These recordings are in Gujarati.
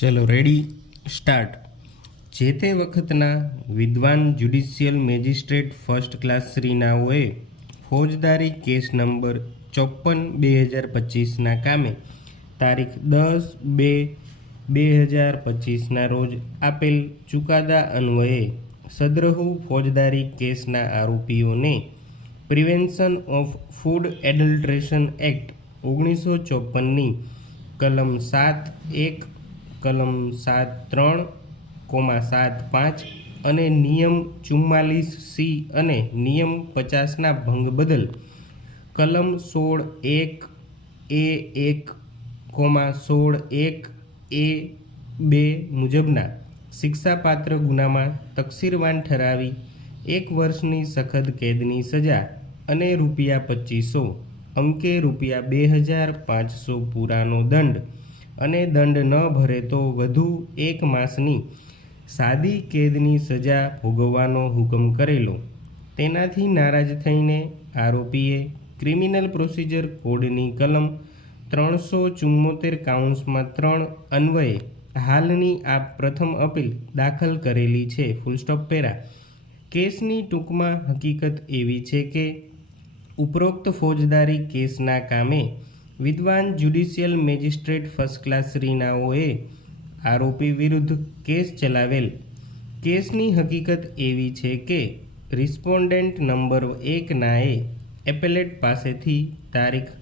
ચલો રેડી સ્ટાર્ટ। જે તે વખતના વિદ્વાન જ્યુડિશિયલ મેજિસ્ટ્રેટ ફર્સ્ટ ક્લાસ શ્રીનાઓએ ફોજદારી કેસ નંબર 54/2025ના કામે તારીખ 10/2/2025ના રોજ આપેલ ચુકાદા અન્વયે સદ્રહુ ફોજદારી કેસના આરોપીઓને prevention of food adulteration act 1954ની કલમ 7(1), કલમ 7(3)(7)(5) અને નિયમ 44(c) અને નિયમ 50ના ભંગ બદલ કલમ 16(1)(16)(1)(a)(2) મુજબના શિક્ષાપાત્ર ગુનામાં તકસીરવાન ઠરાવી 1 વર્ષની સખત કેદની સજા અને ₹2500 અંકે ₹2500 પૂરાનો દંડ અને દંડ ન ભરે તો વધુ 1 માસની સાદી કેદની સજા ભોગવવાનો હુકમ કરેલો। તેનાથી નારાજ થઈને આરોપીએ ક્રિમિનલ પ્રોસિજર કોડની કલમ 374(3) અન્વયે હાલની આ પ્રથમ અપીલ દાખલ કરેલી છે। કેસની ટૂંકમાં હકીકત એવી છે કે ઉપરોક્ત ફોજદારી કેસના કામે વિદ્વાન જ્યુડિશિયલ મેજિસ્ટ્રેટ ફર્સ્ટ ક્લાસ શ્રીનાઓએ આરોપી વિરુદ્ધ કેસ ચલાવેલ। કેસની હકીકત એવી છે કે રિસ્પોન્ડન્ટ નંબર 1નાએ એપેલેટ પાસેથી તારીખ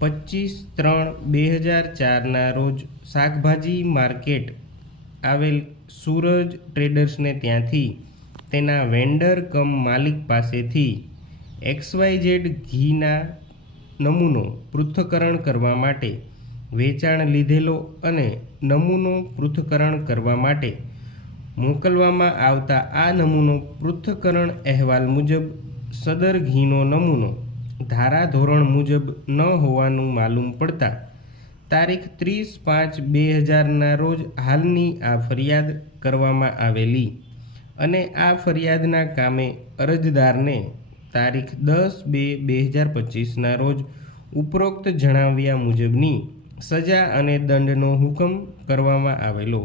25/3/2004ના રોજ શાકભાજી માર્કેટ આવેલ સૂરજ ટ્રેડર્સને ત્યાંથી તેના વેન્ડર કમ માલિક પાસેથી XYZ ઘીના નમૂનો પૃથ્થકરણ કરવા માટે વેચાણ લીધેલો અને નમૂનો પૃથ્થકરણ કરવા માટે મોકલવામાં આવતા આ નમૂનો પૃથ્થકરણ અહેવાલ મુજબ સદર ઘીનો નમૂનો ધારાધોરણ મુજબ ન હોવાનું માલુમ પડતા તારીખ 30/5/2000ના રોજ હાલની આ ફરિયાદ કરવામાં આવેલી અને આ ફરિયાદના કામે અરજદારને તારીખ 10/2/2025ના રોજ ઉપરોક્ત જણાવ્યા મુજબની સજા અને દંડનો હુકમ કરવામાં આવેલો।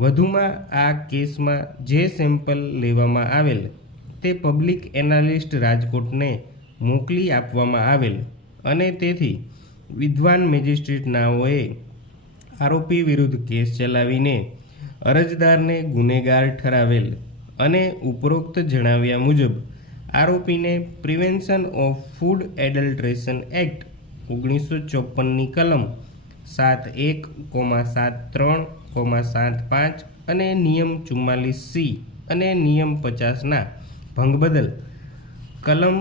વધુમાં આ કેસમાં જે સેમ્પલ લેવામાં આવેલ તે પબ્લિક એનાલિસ્ટ રાજકોટને મોકલી આપવામાં આવેલ અને તેથી વિદ્વાન મેજિસ્ટ્રેટનાઓએ આરોપી વિરુદ્ધ કેસ ચલાવીને અરજદારને ગુનેગાર ઠરાવેલ અને ઉપરોક્ત જણાવ્યા મુજબ આરોપીને prevention of food adulteration act 1954ની કલમ 7(1)(7)(3)(7)(5) અને નિયમ 44(c) અને નિયમ 50ના ભંગ બદલ કલમ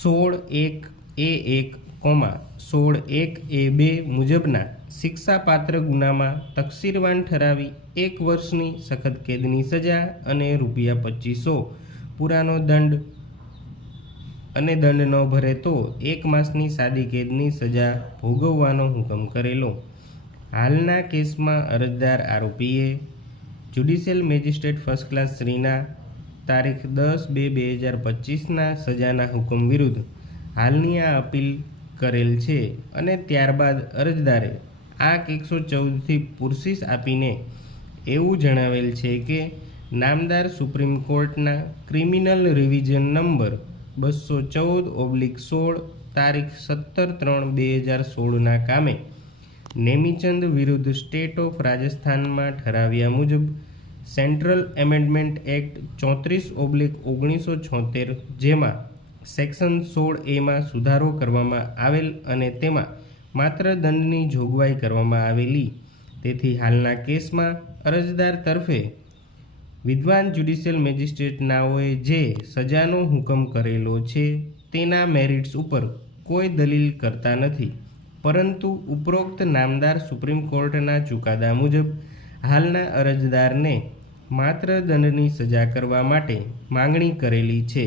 16(1)(a)(1)(16)(1)(a)(2) મુજબના શિક્ષાપાત્ર ગુનામાં તકસીરવાન ઠરાવી 1 વર્ષની સખત કેદની સજા અને ₹2500 પૂરાનો દંડ અને દંડ ન ભરે તો 1 માસની સાદી કેદની સજા ભોગવવાનો હુકમ કરેલો। હાલના કેસમાં અરજદાર આરોપીએ જ્યુડિશિયલ મેજિસ્ટ્રેટ ફર્સ્ટ ક્લાસ શ્રીના તારીખ 10/2/2025ના સજાના હુકમ વિરુદ્ધ હાલની આ અપીલ કરેલ છે અને ત્યારબાદ અરજદારે આંક 114થી પુરસીસ આપીને એવું જણાવેલ છે કે નામદાર સુપ્રીમ કોર્ટના ક્રિમિનલ રિવિઝન નંબર 214/16 તારીખ 17/3/2016ના કામે નેમીચંદ વિરુદ્ધ સ્ટેટ ઓફ રાજસ્થાનમાં ઠરાવ્યા મુજબ સેન્ટ્રલ એમેન્ડમેન્ટ એક્ટ 34/1976 જેમાં સેક્શન 16(a)માં સુધારો કરવામાં આવેલ અને તેમાં માત્ર દંડની જોગવાઈ કરવામાં આવેલી। તેથી હાલના કેસમાં અરજદાર તરફે વિદ્વાન જ્યુડિશિયલ મેજિસ્ટ્રેટનાઓએ જે સજાનો હુકમ કરેલો છે તેના મેરિટ્સ ઉપર કોઈ દલીલ કરતા નથી, પરંતુ ઉપરોક્ત નામદાર સુપ્રીમ કોર્ટના ચુકાદા મુજબ હાલના અરજદારને માત્ર દંડની સજા કરવા માટે માંગણી કરેલી છે।